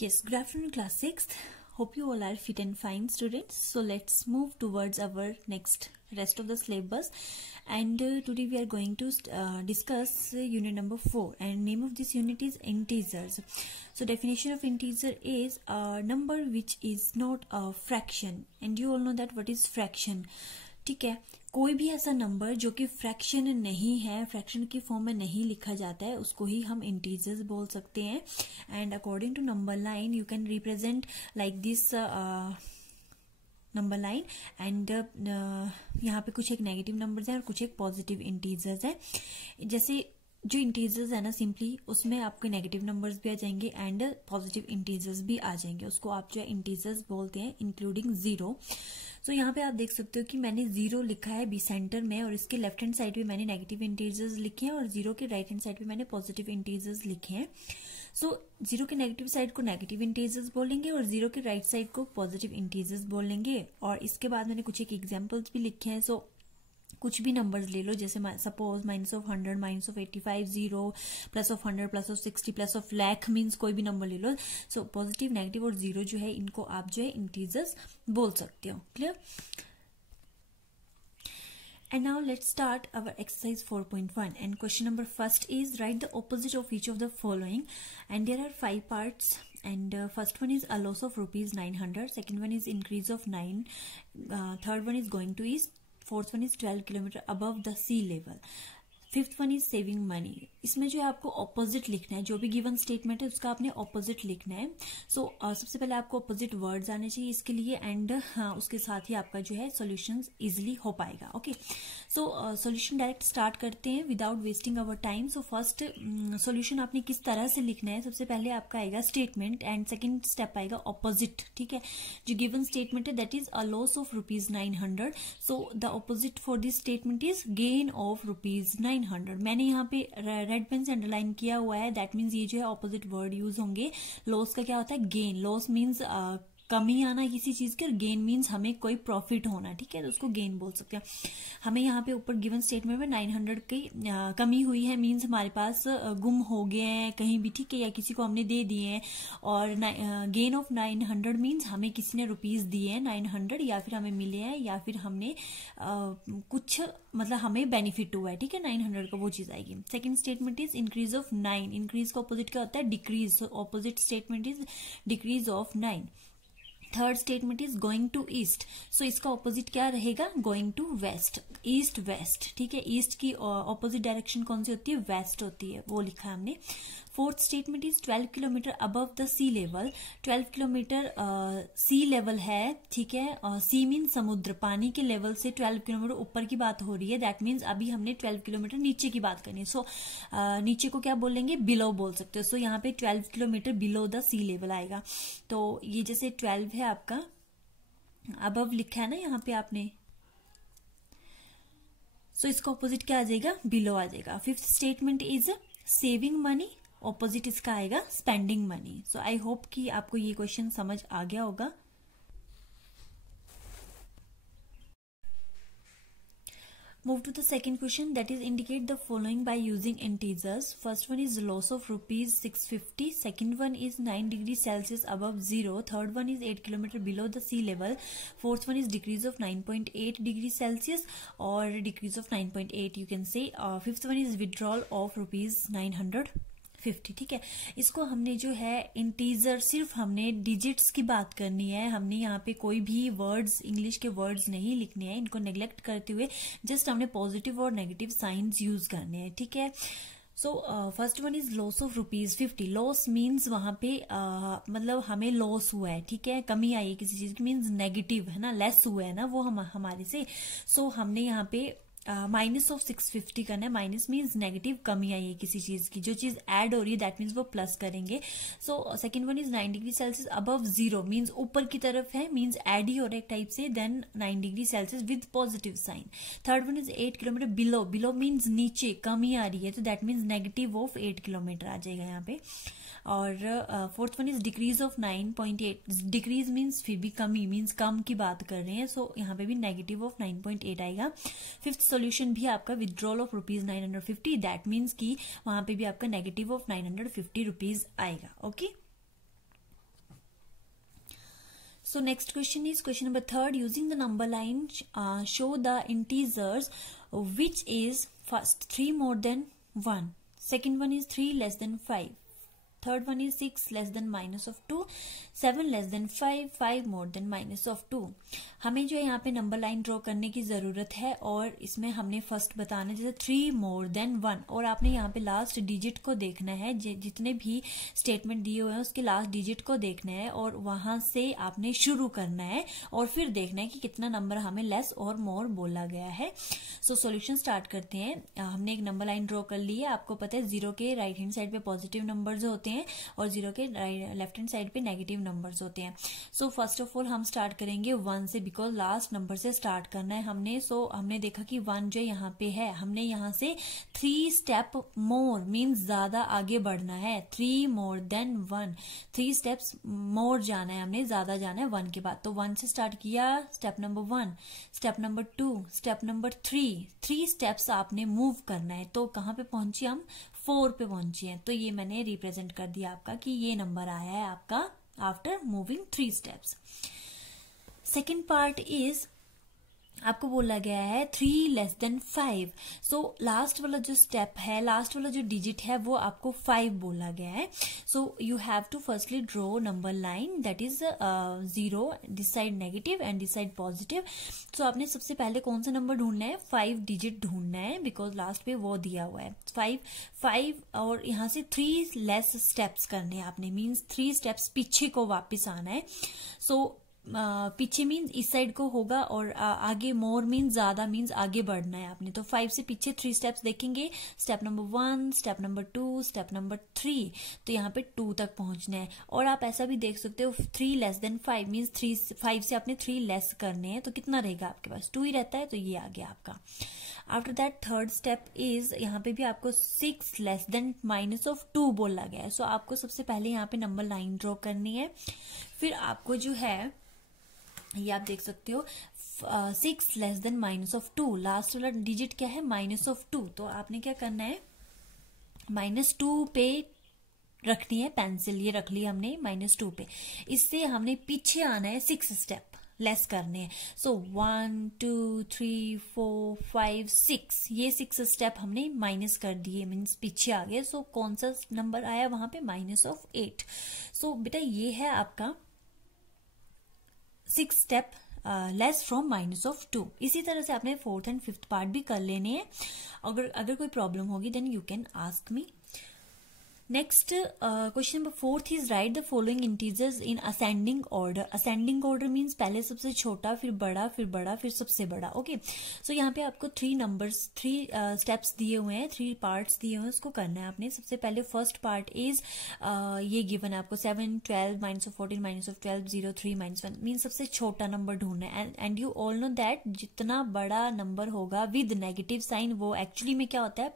Yes, good afternoon, class 6th. Hope you all are fit and fine, students. So let's move towards our next rest of the syllabus. And today we are going to discuss unit number 4. And name of this unit is integers. So definition of integer is a number which is not a fraction. And you all know that what is fraction. ठीक है, कोई भी ऐसा number जो कि fraction नहीं है, fraction की फॉर्म में नहीं लिखा जाता है, उसको ही हम इंटीजर्स बोल सकते हैं. And according to number line you can represent like this number line. एंड यहाँ पे कुछ एक नेगेटिव नंबर्स है और कुछ एक पॉजिटिव इंटीजर्स है. जैसे जो इंटीजर्स है ना, सिंपली उसमें आपके नेगेटिव नंबर्स भी आ जाएंगे एंड पॉजिटिव इंटीजर्स भी आ जाएंगे. उसको आप जो है इंटीजर्स बोलते हैं, इंक्लूडिंग जीरो. सो यहाँ पे आप देख सकते हो कि मैंने जीरो लिखा है बी सेंटर में, और इसके लेफ्ट हैंड साइड पे मैंने नेगेटिव इंटीजर्स लिखे हैं और जीरो के राइट हैंड साइड पे मैंने पॉजिटिव इंटीजर्स लिखे हैं. सो जीरो के नेगेटिव साइड को नेगेटिव इंटीजर्स बोलेंगे और जीरो के राइट साइड को पॉजिटिव इंटीजर्स बोलेंगे. और इसके बाद मैंने कुछ एक एग्जाम्पल्स भी लिखे हैं. सो कुछ भी नंबर्स ले लो, जैसे सपोज -100, -85, 0, +100, +60, +1,00,000 मीन्स कोई भी नंबर ले लो. सो पॉजिटिव, नेगेटिव और जीरो जो है, इनको आप जो है इंटीजर्स बोल सकते हो. Clear? And now let's start our exercise 4.1, and question number first is write the opposite of each of the following, and there are 5 parts. And first one is a loss of ₹900, second one is increase of 9, third one is going to east, fourth one is 12 kilometer above the sea level, fifth one is saving money. इसमें जो है आपको opposite लिखना है, जो भी given statement है उसका आपने ऑपोजिट लिखना है. सो सबसे पहले आपको ऑपोजिट वर्ड्स आने चाहिए इसके लिए, एंड उसके साथ ही आपका जो है सॉल्यूशंस इजीली हो पाएगा. Okay, so solution direct start करते हैं without wasting our time. So first solution आपने किस तरह से लिखना है, सबसे पहले आपका आएगा स्टेटमेंट एंड सेकेंड स्टेप आएगा ऑपोजिट. ठीक है, जो गिवन स्टेटमेंट है that is a loss of ₹900. So the opposite for this statement is gain of ₹900. मैंने यहाँ पे रेड पेन से अंडरलाइन किया हुआ है, दैट मीन्स ये जो है ऑपोजिट वर्ड यूज होंगे. लॉस का क्या होता है? गेन. लॉस मीन्स कमी आना किसी चीज के, और गेन मीन्स हमें कोई प्रॉफिट होना. ठीक है, तो उसको गेन बोल सकते हैं. हमें यहाँ पे ऊपर गिवन स्टेटमेंट में 900 की कमी हुई है, मीन्स हमारे पास गुम हो गए हैं कहीं भी. ठीक है, या किसी को हमने दे दिए हैं. और गेन ऑफ 900 मीन्स हमें किसी ने रुपीज दिए हैं 900, या फिर हमें मिले हैं, या फिर हमने कुछ मतलब हमें बेनिफिट हुआ है. ठीक है, 900 का वो चीज आएगी. Second statement is increase of 9. Increase का ऑपोजिट क्या होता है? Decrease. So opposite statement is decrease of 9. Third statement is going to east. So इसका ऑपोजिट क्या रहेगा? Going to west. East west. ठीक है, ईस्ट की ऑपोजिट डायरेक्शन कौन सी होती है? वेस्ट होती है, वो लिखा है हमने. Fourth statement is 12 kilometre above the sea level. 12 kilometre sea level है. ठीक है, सी मीन समुद्र, पानी के लेवल से 12 किलोमीटर ऊपर की बात हो रही है. दैट मीन्स अभी हमने 12 किलोमीटर नीचे की बात करनी है. सो नीचे को क्या बोलेंगे? बिलो बोल सकते हो. सो यहाँ पे 12 kilometre below the sea level आएगा. तो ये जैसे 12 है आपका, अबव लिखा है ना यहाँ पे आपने, सो इसका ऑपोजिट क्या आ जाएगा? बिलो आ जाएगा. Fifth statement is saving money. Opposite इसका आएगा spending money. So I hope कि आपको ये क्वेश्चन समझ आ गया होगा. Move to the second question, that is indicate the following by using integers. First one is loss of ₹650. Second one is 9 degrees Celsius above zero. Third one is 8 kilometer below the sea level. Fourth one is decrease of 9.8 degrees Celsius or decrease of 9.8 you can say. Fifth one is withdrawal of ₹950. ठीक है, इसको हमने जो है integer, सिर्फ हमने digits की बात करनी है. हमने यहाँ पे कोई भी वर्ड्स, इंग्लिश के वर्ड्स नहीं लिखने हैं. इनको नेग्लेक्ट करते हुए जस्ट हमने पॉजिटिव और नेगेटिव साइंस यूज करने हैं. ठीक है, so first one is loss of ₹50. Loss means वहां पे मतलब हमें लॉस हुआ है. ठीक है, कमी आई है किसी चीज की, मीन्स नेगेटिव है ना, लेस हुआ है ना वो हमारे से. सो हमने यहाँ पे माइनस ऑफ 650 करना है. माइनस मीन्स नेगेटिव, कमी आई है किसी चीज की. जो चीज ऐड हो रही है दैट मीन्स वो प्लस करेंगे. So second one is 9 degree Celsius above zero, means ऊपर की तरफ है, मीन्स ऐड ही हो रहा है एक टाइप से. Then 9 degree Celsius with positive sign. Third one is 8 kilometre below. Below means नीचे, कमी आ रही है, तो that means negative of 8 kilometre आ जाएगा यहाँ पे. और fourth one is decrease of 9.8. Decrease means फिर भी कमी, मीन्स कम की बात कर रहे हैं. सो यहाँ पे भी नेगेटिव ऑफ 9.8 आएगा. फिफ्थ सोल्यूशन भी आपका विथड्रॉल ऑफ ₹950. दैट मीन्स कि वहां पे भी आपका नेगेटिव ऑफ ₹950 आएगा. Okay, So next question is question number 3rd. Using the number line, show the integers which is first 3 more than 1, second one is 3 less than 5, third one is 6 less than minus of 2, 7 less than 5, 5 more than minus of 2. हमें जो है यहाँ पे number line draw करने की जरूरत है और इसमें हमने फर्स्ट बताना जैसे 3 मोर देन 1 और आपने यहाँ पे लास्ट डिजिट को देखना है, जितने भी स्टेटमेंट दिए हुए हैं उसके लास्ट डिजिट को देखना है और वहां से आपने शुरू करना है और फिर देखना है कि कितना नंबर हमें लेस और मोर बोला गया है. सो सॉल्यूशन स्टार्ट करते हैं. हमने एक नंबर लाइन ड्रॉ कर ली है. आपको पता है 0 के राइट हैंड साइड पे पॉजिटिव नंबर्स होते हैं और 0 के लेफ्ट हैंड साइड पे नेगेटिव नंबर्स होते हैं. सो फर्स्ट ऑफ ऑल हम स्टार्ट करेंगे 1 से, बिकॉज लास्ट नंबर से स्टार्ट करना है हमने. सो हमने देखा कि 1 जो यहाँ पे है, हमने यहाँ से 3 स्टेप मोर मीन्स ज्यादा आगे बढ़ना है. 3 मोर देन 1, 3 स्टेप्स मोर जाना है, हमने ज्यादा जाना है 1 के बाद. तो 1 से स्टार्ट किया, step number 1, step number 2, step number 3 steps आपने मूव करना है. तो कहाँ पे पहुंचे हम? 4 पे पहुंचे हैं. तो ये मैंने रिप्रेजेंट कर दिया आपका कि ये नंबर आया है आपका after moving 3 steps. Second part is आपको बोला गया है 3 लेस देन 5. सो लास्ट वाला जो स्टेप है, लास्ट वाला जो डिजिट है वो आपको 5 बोला गया है. So you have to firstly draw number line that is 0, this side negative and this side positive. So आपने सबसे पहले कौन सा नंबर ढूंढना है? 5 डिजिट ढूंढना है, बिकॉज लास्ट पे वो दिया हुआ है 5 और यहाँ से 3 लेस स्टेप्स करने हैं आपने, मीन्स 3 स्टेप्स पीछे को वापिस आना है. सो पीछे मीन्स इस साइड को होगा और आगे मोर मीन्स ज्यादा मीन्स आगे बढ़ना है आपने. तो 5 से पीछे 3 स्टेप्स देखेंगे. Step number 1, step number 2, step number 3. तो यहाँ पे 2 तक पहुंचना है. और आप ऐसा भी देख सकते हो 3 लेस देन 5 मीन्स 5 से आपने 3 लेस करने हैं. तो कितना रहेगा आपके पास? 2 ही रहता है. तो ये आ गया आपका. After that third step is, यहाँ पे भी आपको 6 लेस देन माइनस ऑफ 2 बोला गया है. सो आपको सबसे पहले यहाँ पे नंबर लाइन ड्रॉ करनी है. फिर आपको जो है ये आप देख सकते हो 6 less than minus of 2. Last वाला डिजिट क्या है? Minus of 2. तो आपने क्या करना है? -2 पे रखनी है पेंसिल. ये रख ली हमने -2 पे. इससे हमने पीछे आना है 6 स्टेप लेस करने हैं. सो 1 2 3 4 5 6 ये 6 स्टेप हमने माइनस कर दिए, मीन्स पीछे आ गए. सो कौन सा नंबर आया वहां पे? -8. सो बेटा ये है आपका 6 स्टेप लेस फ्रॉम -2. इसी तरह से आपने 4th एंड 5th पार्ट भी कर लेने हैं. अगर कोई प्रॉब्लम होगी then you can ask me. Next question number 4th is write the following integers in ascending order. Ascending order means पहले सबसे छोटा, फिर बड़ा, फिर बड़ा, फिर सबसे बड़ा. ओके. सो यहाँ पे आपको 3 स्टेप्स दिए हुए हैं, 3 पार्ट्स दिए हुए हैं, उसको करना है आपने. सबसे पहले फर्स्ट पार्ट इज ये गिवन है आपको 7 12 -14 -12 0 3 -1 मीन्स सबसे छोटा नंबर ढूंढना है. And you all know that जितना बड़ा नंबर होगा विद नेगेटिव साइन वो एक्चुअली में क्या होता है?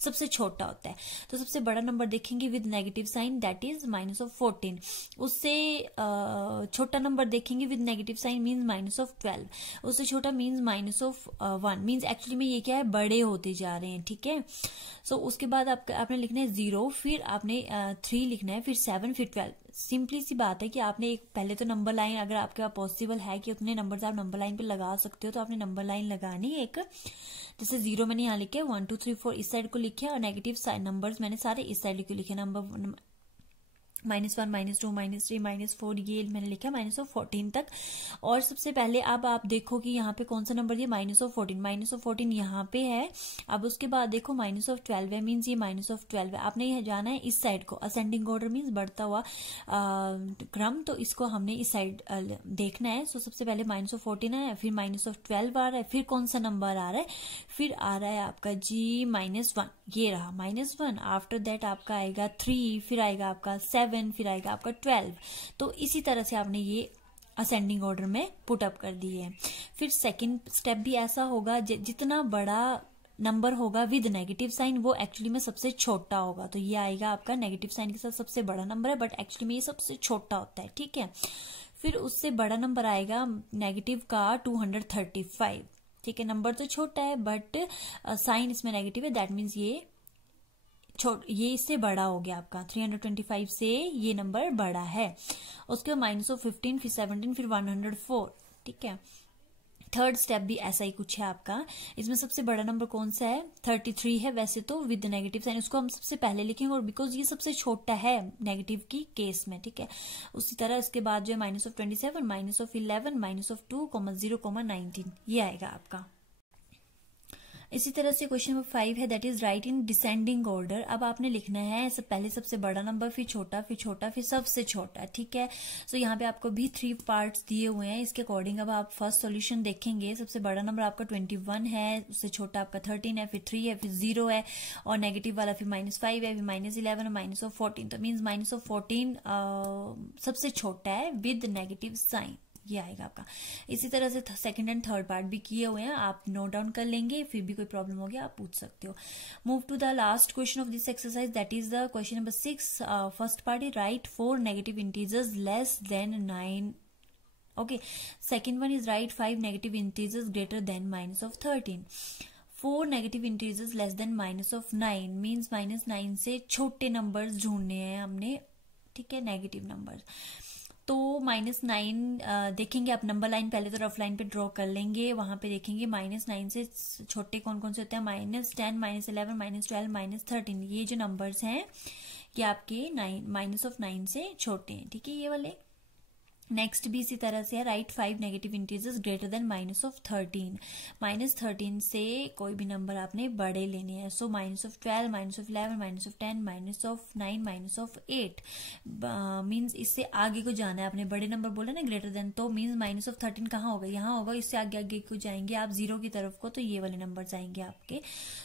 सबसे छोटा होता है. तो सबसे बड़ा नंबर देखेंगे with negative sign that is -14. उससे छोटा नंबर देखेंगे विद नेगेटिव साइन मीन्स -12. उससे छोटा मीन्स -1 मीन्स एक्चुअली में ये क्या है? बड़े होते जा रहे हैं. ठीक है. सो उसके बाद आपने लिखना है 0, फिर आपने 3 लिखना है, फिर 7, फिर 12. सिंपली सी बात है कि आपने एक पहले तो नंबर लाइन, अगर आपके पास पॉसिबल है कि उतने नंबर आप नंबर लाइन पे लगा सकते हो तो आपने नंबर लाइन लगानी है एक. जैसे 0 मैंने यहाँ लिखे, 1 2 3 4 इस साइड को लिखे और नेगेटिव साइड नंबर्स मैंने सारे इस साइड को लिखे. नंबर -1 -2 -3 -4 ये मैंने लिखा -14 तक. और सबसे पहले अब आप देखो कि यहाँ पे कौन सा नंबर ये -14 यहाँ पे है. अब उसके बाद देखो -12 है, मीन्स ये -12 है. आपने यह जाना है इस साइड को. असेंडिंग ऑर्डर मीन्स बढ़ता हुआ क्रम, तो इसको हमने इस साइड देखना है. सो सबसे पहले -14 है, फिर -12 आ रहा है, फिर कौन सा नंबर आ रहा है? फिर आ रहा है आपका -1. ये रहा -1. आफ्टर दैट आपका आएगा 3, फिर आएगा आपका 7, फिर आएगा आपका 12. तो इसी तरह से आपने ये असेंडिंग ऑर्डर में पुट अप कर दिए हैं. फिर सेकंड स्टेप भी ऐसा होगा, जितना बड़ा नंबर होगा विद नेगेटिव साइन वो एक्चुअली में सबसे छोटा होगा. तो ये आएगा आपका नेगेटिव साइन के साथ सबसे बड़ा नंबर है, बट एक्चुअली में ये सबसे छोटा होता है. ठीक है. फिर उससे बड़ा नंबर आएगा नेगेटिव का 235. ठीक है. नंबर तो छोटा है बट साइन इसमें नेगेटिव है, दैट मीन्स ये ये इससे बड़ा हो गया आपका 325 से ये नंबर बड़ा है। उसके बाद माइनस ऑफ 15, फिर 17, फिर 104। ठीक है, थर्ड स्टेप भी ऐसा ही कुछ है आपका। इसमें सबसे बड़ा नंबर कौन सा है? 33 है वैसे तो, विद नेगेटिव साइन। उसको हम सबसे पहले लिखेंगे और बिकॉज ये सबसे छोटा है नेगेटिव की केस में। ठीक है, उसी तरह इसके बाद जो है minus of 27, minus of 11, minus of 2, 0, 19 ये आएगा आपका। इसी तरह से क्वेश्चन नंबर 5 है, that is right in descending order. अब आपने लिखना है पहले सबसे बड़ा नंबर, फिर छोटा, फिर छोटा, फिर सबसे छोटा। ठीक है, सो यहाँ पे आपको भी 3 पार्ट्स दिए हुए हैं। इसके अकॉर्डिंग अब आप फर्स्ट सॉल्यूशन देखेंगे। सबसे बड़ा नंबर आपका 21 है, उससे छोटा आपका 13 है, फिर 3 है, फिर 0 है, और नेगेटिव वाला फिर -5 है, फिर -11 और माइनस ऑफ 14। तो मीन्स माइनस ऑफ 14 सबसे छोटा है विद नेगेटिव साइन, ये आएगा आपका। इसी तरह से सेकंड एंड थर्ड पार्ट भी किए हुए हैं, आप नोट डाउन कर लेंगे। फिर भी कोई प्रॉब्लम हो गया आप पूछ सकते हो। Move to the last question of this exercise, that is the question number 6। First part is write 4 negative integers less than 9। Okay, second one is write 5 negative integers greater than minus of 13। 4 negative integers less than minus of 9 means -9 से छोटे numbers ढूंढने हैं हमने। ठीक है, negative number. तो -9 देखेंगे आप, नंबर लाइन पहले तो रफ लाइन पे ड्रॉ कर लेंगे। वहां पे देखेंगे -9 से छोटे कौन कौन से होते हैं, -10, -11, -12, -13। ये जो नंबर्स हैं ये आपके माइनस ऑफ 9 से छोटे हैं। ठीक है, ये वाले। नेक्स्ट भी इसी तरह से है, right 5 negative integers greater than minus of 13। -13 से कोई भी नंबर आपने बड़े लेने हैं। So minus of 12, minus of 11, minus of 10, minus of 9, minus of 8। Means इससे आगे को जाना है। आपने बड़े नंबर बोला ना ग्रेटर देन, तो मीन्स माइनस ऑफ 13 कहाँ होगा? यहाँ होगा। इससे आगे आगे को जाएंगे आप 0 की तरफ को, तो ये वाले नंबर जाएंगे आपके।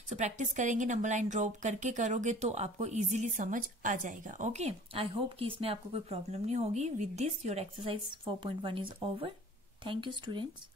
सो प्रैक्टिस करेंगे, नंबर लाइन ड्रॉप करके करोगे तो आपको इजीली समझ आ जाएगा। ओके, आई होप कि इसमें आपको कोई प्रॉब्लम नहीं होगी। With this your exercise 4.1 is over. Thank you, students.